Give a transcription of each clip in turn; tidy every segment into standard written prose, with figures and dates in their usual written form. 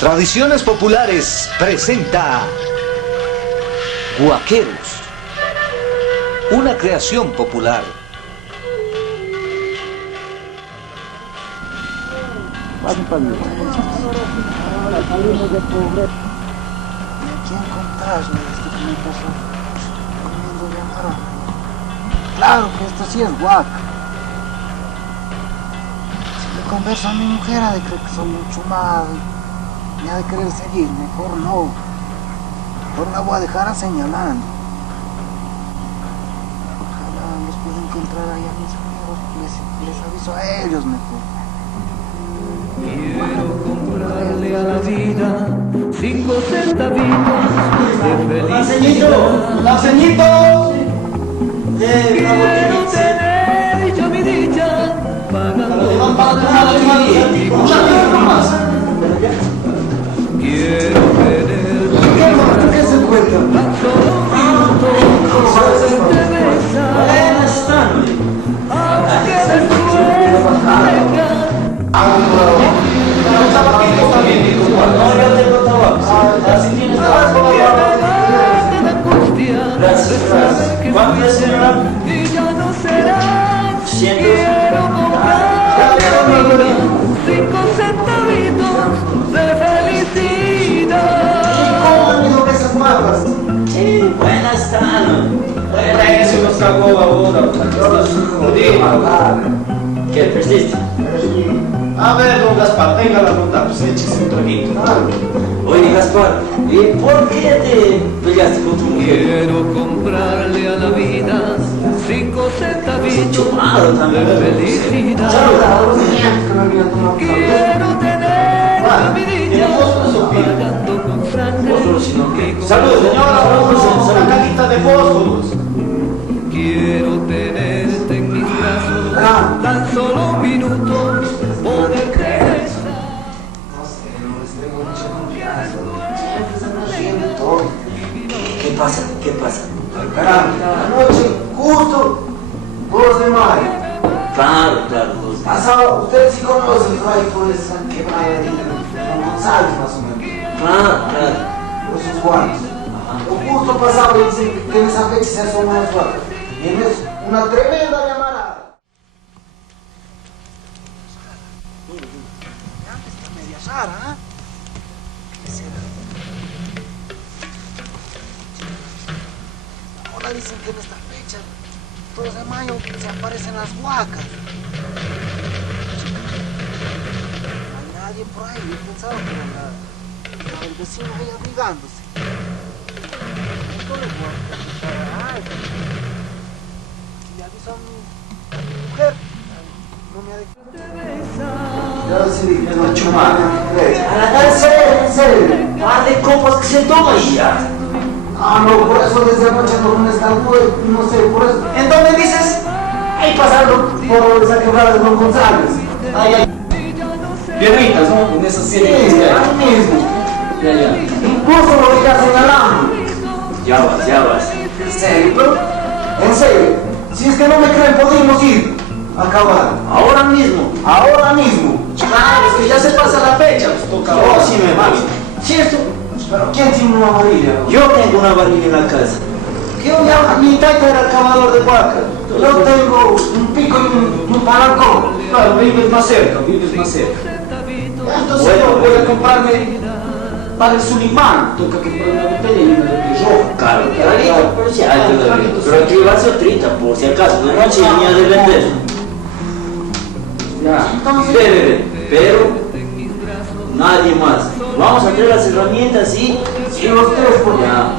Tradiciones Populares presenta Guaqueros, una creación popular. Ahora salimos de pobre. ¿Y a quién contarle esto que me pasó? Comiendo llamar. Claro que esto sí es guaca. Si le converso a mi mujer, ha de creer que soy un chumado y ha de querer seguir. Mejor no. Mejor la voy a dejar señalando. Ojalá los pueda encontrar ahí a mis amigos. Les aviso a ellos mejor. Quiero comprarle a la vida 5 centavitos de felicidad. ¡Laceñito! Quiero tener yo mi dicha pagando Quiero tener ¿Qué se cuenta? tan solo un minuto de besa, aunque después venga. Y ya no será. Quiero comprarle a la vida 5 centavitos de felicidad. Sí, buenas tardes. Eso nos cagó ahora. ¿Qué persiste? A ver, don Gaspar, venga la ruta, pues échese un traguito. Oye, Gaspar, ¿y por qué te peleaste con tu mujer? Quiero comprarle a la vida 5 centavitos Chumado de también. felicidad. Quiero tener mi dicha pagando con sangre. Salud, señora, una cajita de fósforos. Quiero tenerte en mis brazos tan solo un minuto, poderte besar. ¿Qué pasa? ¿Qué pasa? Anoche, justo 2 de mayo. Claro, claro. Pasaba, ustedes sí conocen, ahí por esa quebrada de Don González más o menos. Claro, claro. Por esos guantes. Justo pasaba y dicen que en esa fecha se asoman los guantes. Y en eso, una tremenda llamarada. Antes está media rara, ¿ah? ¿Qué será? Ahora dicen que en esta fecha, 2 de mayo, se aparecen las huacas. No hay nadie por ahí, yo pensaba que era el vecino ahí abrigándose. No le voy a preguntar a alguien. Si le aviso a mi mujer, no me ha de... Ya decidí que es una chumada. En serio. Ah, de copas que se toma y ya. Ah, no, por eso desde anoche no me escaló, no sé, por eso. ¿En dónde dices? Ahí pasando por esa quebrada de Don González. Ay, ay. Piernitas, ¿no? En esas Sí, piernitas que hay. ahí mismo. Ya, ya. Incluso lo dejé señalando. Ya vas. ¿En serio? Pero, en serio, si es que no me creen, podemos ir a acabar. Ahora mismo. Ahora mismo. Claro, es que ya se pasa la fecha, pues toca Oh, ahora. sí me va. ¿Cierto? Pero ¿quién tiene una varilla? Yo tengo una varilla en la casa. Yo ya, mi taita era acabador de huaca. Yo tengo un pico y un palanco. Claro, vives más cerca. Entonces Bueno, voy a comprarme para el Sulimán. Toca comprar una botella y una de roja. Claro, pero sí hay todavía. Pero hay que llevarse 30 por si acaso. De noche venía de vender. Ya. Pero nadie más. Vamos a traer las herramientas y los tres, por ya.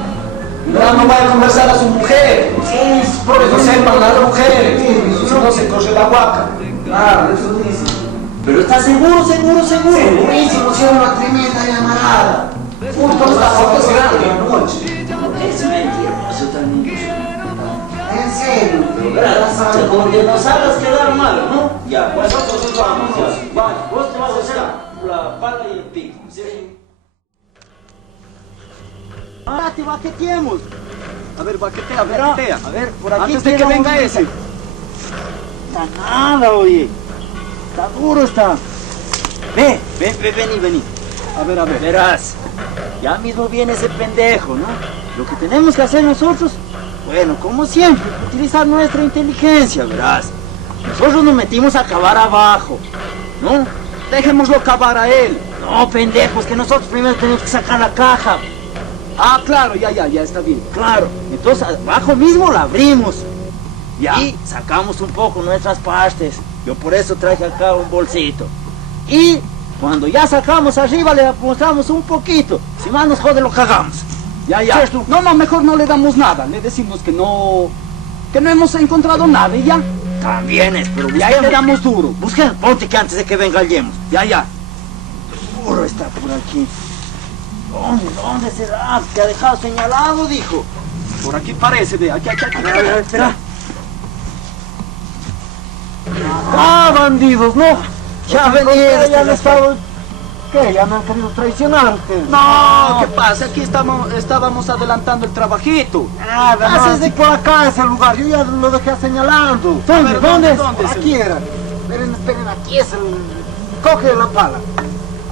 No vaya a conversar a su mujer. Sí, por No eso sepan las mujeres. Si no se corre la huaca. Claro, eso dice. Pero está seguro. Buenísimo, si era una tremenda llamarada. Justo Las la fotos foto grandes anoche. Es mentira, eso también. En serio. Gracias, como que nos hagas quedar mal, ¿no? Ya, pues nosotros vamos. Ya. Vale, vos te vas a hacer la pala y el pico. ¿Sí? Ah, te baqueteemos. A ver, baquetea, baquetea. A ver, por aquí Antes de que venga ese. Está nada, oye. Está duro está. Vení. A ver. Verás, ya mismo viene ese pendejo, ¿no? Lo que tenemos que hacer nosotros, bueno, como siempre, utilizar nuestra inteligencia, verás. Nosotros nos metimos a cavar abajo, ¿no? Dejémoslo cavar a él. No, pendejos, que nosotros primero tenemos que sacar la caja. Ah, claro, ya, está bien. Claro, entonces abajo mismo la abrimos. Ya. Y sacamos un poco nuestras partes. Yo por eso traje acá un bolsito. Y cuando ya sacamos arriba le mostramos un poquito. Si más nos jode lo cagamos. Ya. ¿Cierto? No, mejor no le damos nada. Le decimos que no hemos encontrado nada y ya. También es, pero Y ahí le busquemos. damos duro. Busquen, ponte que antes de que venga el yemos. Ya. Seguro está por aquí. ¿Dónde será? ¿Te ha dejado señalado, dijo? Por aquí parece, ve. Aquí. Espera. Ah, bandidos, ¿no? Ya venían, ya han estado... ¿Qué? ¿Ya me han querido traicionar ustedes? No, ¿qué pasa? Aquí estábamos adelantando el trabajito. Ah, Haces de por acá ese lugar, yo ya lo dejé señalando. ¿Dónde? Aquí era. Esperen, aquí es el... Coge la pala.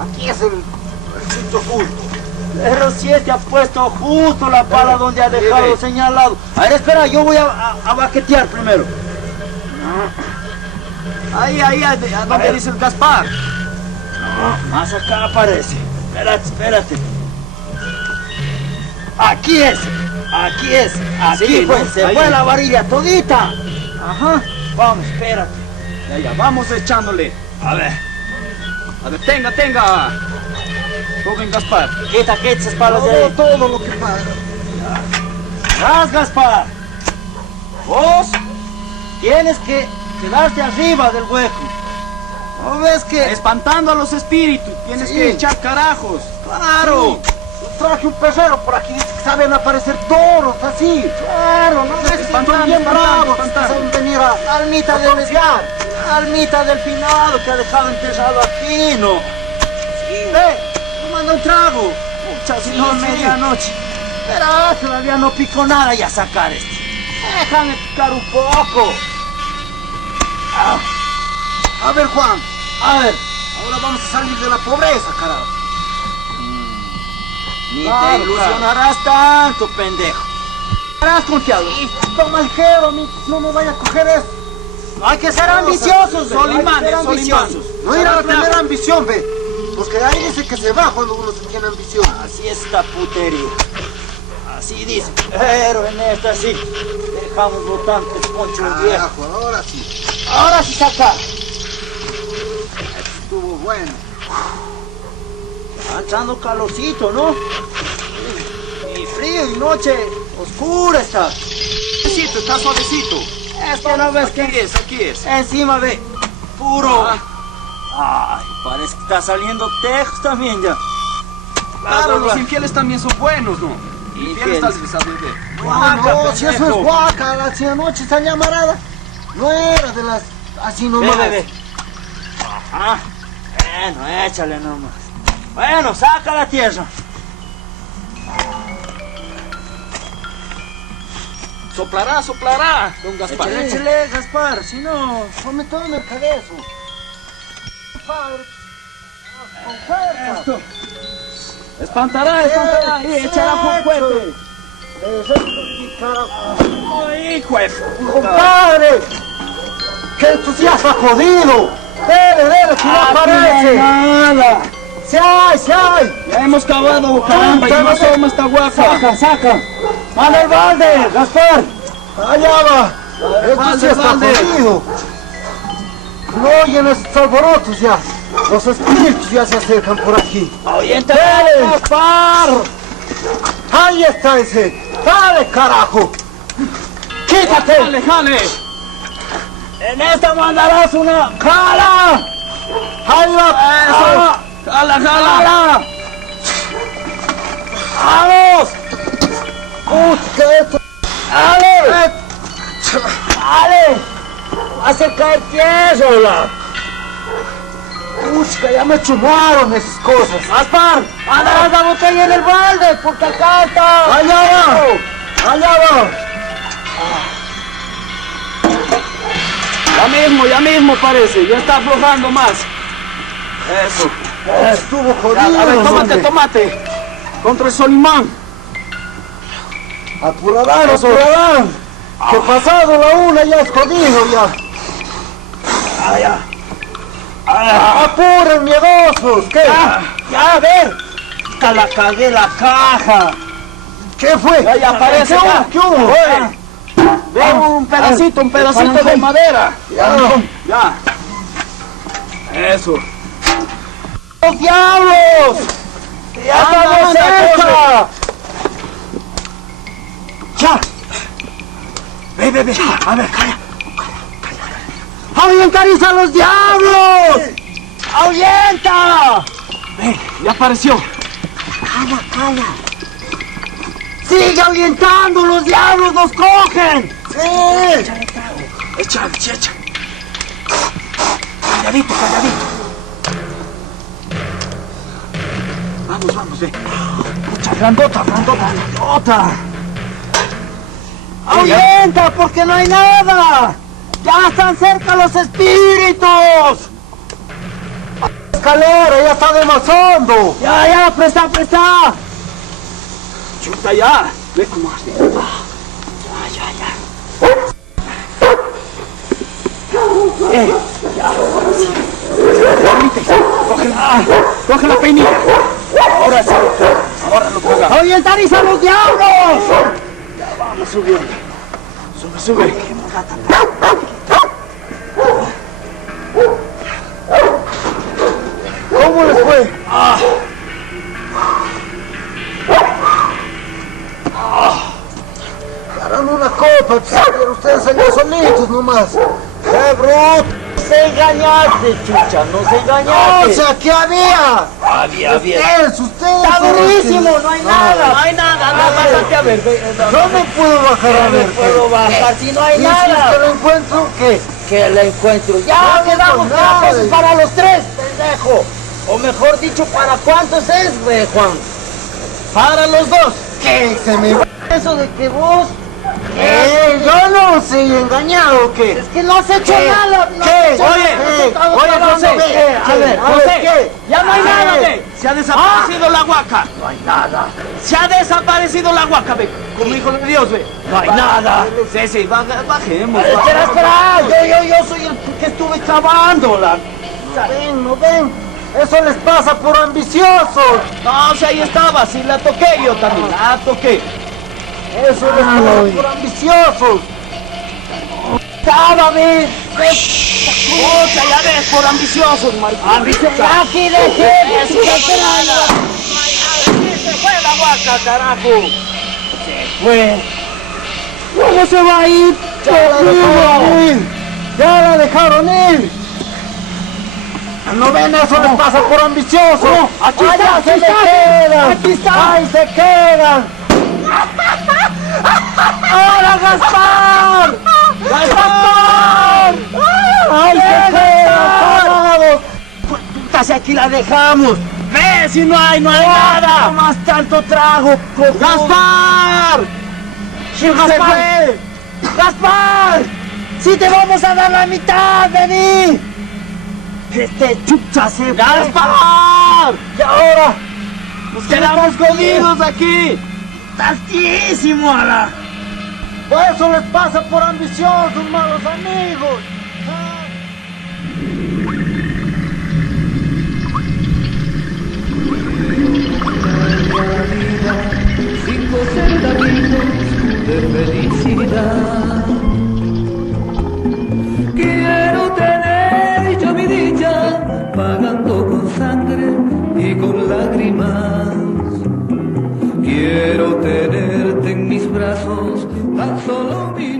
Aquí es el sitio oculto. Pero si este ha puesto justo la pala donde ha dejado señalado. A ver, espera, yo voy a baquetear primero. Ahí, a donde dice el Gaspar. No, más acá aparece. Espérate. Aquí es. Aquí Sí, pues, ¿no? se Ahí. fue la varilla todita. Ajá. Vamos, espérate. Ya, vamos echándole. A ver, tenga. Joven Gaspar. quita esas palas de ahí. Todo lo que pasa. Vas, Gaspar. Vos tienes que quedarte arriba del hueco. ¿No ves que? Espantando a los espíritus. Tienes que echar carajos. Claro. Traje un perrero por aquí, dice que saben aparecer toros, así. Claro, no ves que Espantando, son bien bravos, que espantando. saben venir a Almita del desviar. Almita del finado que ha dejado enterrado aquí, ¿no? Ve, me manda un trago. Pucha, si no, medianoche. Verás, todavía no pico nada y a sacar este. Déjame picar un poco. A ver, Juan, A ver, ahora vamos a salir de la pobreza, carajo. ni Claro, te ilusionarás tanto, pendejo. Estarás confiado. Toma ligero, no me vaya a coger eso. Hay que ser ambiciosos, Solimanes, ambiciosos. No ir a tener ambición, ve. Porque ahí dice que se va cuando uno se tiene ambición. Así es esta putería. Así dice. Pero en esta sí. Dejamos botante poncho el viejo. Carajo, ahora sí. Ahora sí saca. Estuvo bueno. Está entrando calorcito, ¿no? Y frío y noche oscura está. Suavecito, está suavecito. Es que no ves que Aquí es. encima ve. Puro. Ay, parece que está saliendo tejos también ya. Claro, los infieles también son buenos, ¿no? Infieles. Infieles tal vez, a ver. No, si eso es guaca, si anoche salía amarrada. No era de las así nomás. Ve. Ajá. Bueno, échale nomás. Bueno, saca la tierra. Soplará, don Gaspar. Échale, Gaspar, si no... Come todo el cabezo. Padre. Con fuerza. Espantará, y echará por fuerte. Ay, juez. ¡Compadre! ¡Qué entusiasmo jodido! ¡Dele, que no aparece! Nada. ¡Se hay! Ya hemos cavado, caramba, y no toma esta guapa. ¡Saca! ¡Manda el balde, Gaspar! ¡Allá va! ¡Esto sí está jodido! No oyen estos alborotos ya. Los espíritus ya se acercan por aquí. Ahuyenta, ¡Dele! Gaspar. ¡Ahí está ese! ¡Dale, carajo! ¡Quítate! Jale. En esta mandarás una... ¡Jala! ¡Ahí va! ¡Eso! Jala. ¡Vamos! ¡Pucha, esto! ¡Dale! ¡Dale! ¡Hace caer tierra! ¡Pucha, ya me chumaron esas cosas! ¡Gaspar! ¡Anda la botella en el balde! ¡Porque acá está! ¡Allá va! ¡Allá va! Ya mismo parece, ya está aflojando más. Eso. Estuvo jodido. A ver, hombre. tómate. Contra el Solimán. Apurarán. Que pasado la una ya es jodido ya. Apuren, miedosos. ¿Qué? Ya, a ver. Hasta la cagué la caja. ¿Qué fue? Ya aparece ¿Qué hubo? acá. ¿Qué hubo? Ve un pedacito de madera. Ya. Eso. ¡Los diablos! ¡Ya estamos cerca! ¡Ya! Ve. A ver, calla. ¡Ahuyentariza a los diablos! ¡Ahuyenta! Ve, ya apareció. Calla. ¡Sigue ahuyentando! ¡Los diablos nos cogen! ¡Sí! Echa. Calladito. Vamos, ve. Mucha grandota. ¡Ahuyenta! ¡Porque no hay nada! ¡Ya están cerca los espíritus! ¡La escalera ya está demasiando! ¡Ya! ¡Presta! Chuta ya. Ve cómo hace. Coge la peinilla. Ahora sí. Ahora lo pega. ¡Ahuyentariza a los diablos! Vamos subiendo. Sube. ¿Cómo les fue? Harán una copa, pero ustedes salieron solitos nomás. ¡Qué bruto! Se engañaste, chucha, no se engañaste. O sea, ¿qué había? Había. Ustedes Está son los que- durísimo, no hay nada. Anda, bájate a ver. Yo no puedo bajar a No ver. puedo bajar si no hay ¿Y si nada. es que lo encuentro, qué? Que la encuentro. Ya No, quedamos no, que la cosa es no. para los tres, pendejo. O mejor dicho, ¿para cuántos es, güey, Juan? Para los dos. ¿Qué? ¿Se me va? Eso de que vos... Yo no sé, engañado o qué. Es que no has hecho ¿Qué? nada. No ¿Qué? has hecho Oye, nada, has estado Oye, trabajando. José. A ver, José. ¿qué? Ya no hay A nada, ver. ve. Se ha desaparecido la huaca. No hay nada. Se ha desaparecido la huaca, ve. Como hijo de Dios, ve. No hay nada. Sí, bajemos. Espera. Yo soy el que estuve cavándola. ¿No ven? Eso les pasa por ambiciosos. No, si ahí estaba, si la toqué yo también. La toqué. Eso les pasa por ambiciosos. Cábame. Pucha, ya ves, por ambiciosos, maricón. Aquí dejé. Se fue la huaca, carajo. ¿Cómo se va a ir? Ya la dejaron ir. ¿No ven? Eso les pasa por ambiciosos. Aquí Allá está, se le quedan. aquí está. Ahí se quedan. ¡Ahora, Gaspar! ¡Gaspar! ¡Ahí se quedan parados! Puta, si aquí la dejamos. Ve, si no hay nada. No más tanto trago, cojudo. ¡Gaspar! Sí, Gaspar. Gaspar. Si te vamos a dar la mitad, vení. Este chucha se fue. ¡Gaspar! Y ahora ¡Nos quedamos jodidos aquí! tantísimo a la... Por eso les pasa por ambiciosos, malos amigos. Cinco centavitos de felicidad. Quiero tener yo mi dicha, pagando con sangre y con lágrimas. Quiero tenerte en mis brazos tan solo un minuto.